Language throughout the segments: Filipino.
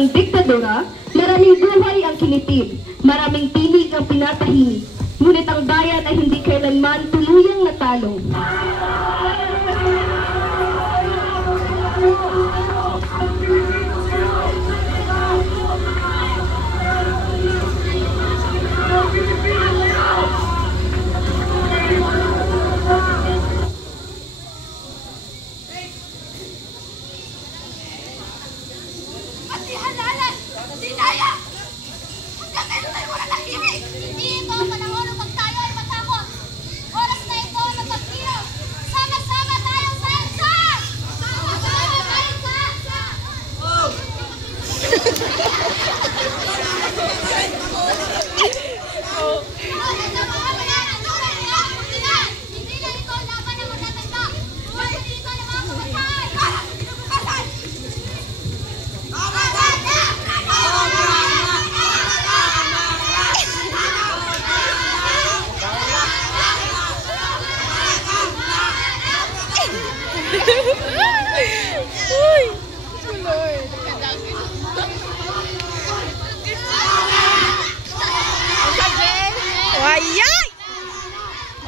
ng diktadora, maraming buhay ang kinitid, maraming tinig ang pinatahimik. Ngunit ang bayan ay hindi kailanman tuluyang natalo.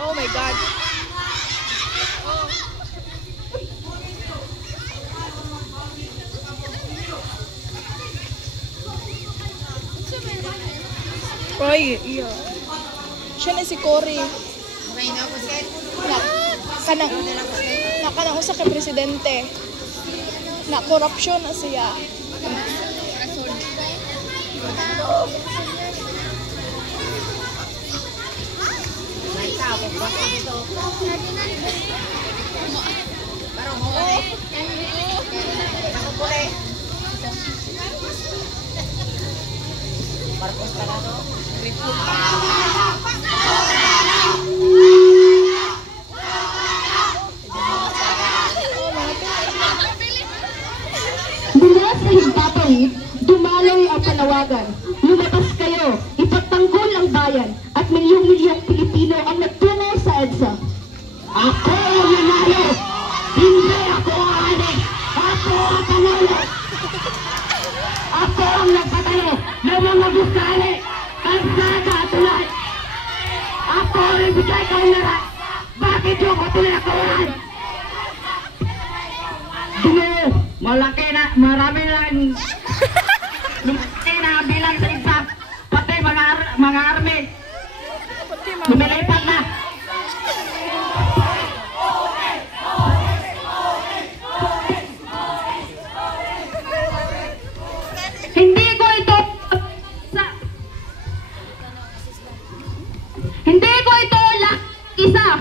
Oh my God. Roy, iya. Siya na si Cory. Kanang usa ka presidente. Na korupsyon na siya. Mula sa himpapawid, dumaloy ang panawagan. Lumabas kayo, ipagtanggol ang bayan at milyong-milyong Pilipino ang nagtungo sa EDSA. Ako ang nanalo! Hindi ako ang adik! Ako ang panalo! Ako ang nagpatayo ng mga gusali! Kalsada at tulay! Ako ang ibigay kaunlaran! Bakit yung katulad kawalan? Dumo! Malaki na, marami lang lumaki na bilang sa isa, pati mga army lumilipat na. Hindi ko ito isa.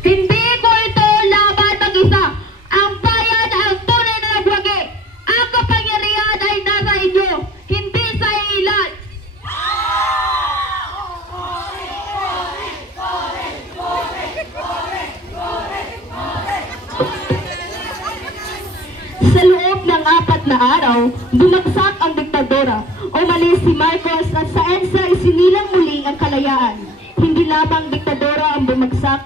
Hindi ko ito laban mag-isa. Ang bayan ang tunay na nagwagi. Ang kapangyarihan ay nasa inyo, hindi sa ilan. Sa loob ng 4 na araw, bumagsak ang diktadora. Umalis si Marcos at sa EDSA isinilang muli ang kalayaan. Hindi lamang diktadora ang bumagsak,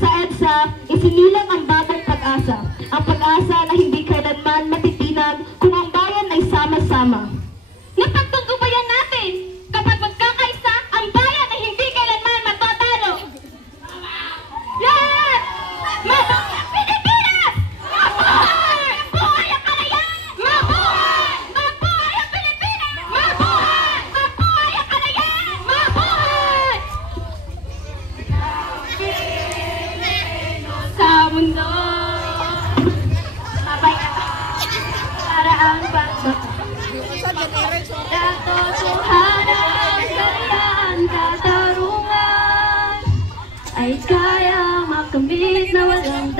sa EDSA, isinilang ang bagong pag-asa. Ang pag-asa na hindi kailanman matitinag kung ang bayan ay sama-sama. Napagtunggubayan natin! Kapag magkakaisa, ang bayan ay hindi kailanman matatalo! Lahat! Mabuhay ang Pilipinas! Mabuhay! Mabuhay ang kalayaan! Mabuhay! Mabuhay ang Pilipinas! Mabuhay! Mabuhay ang kalayaan! Mabuhay! Sa mundo para ang katotohanan, kalayaan, katarungan ay kaya makamit na walang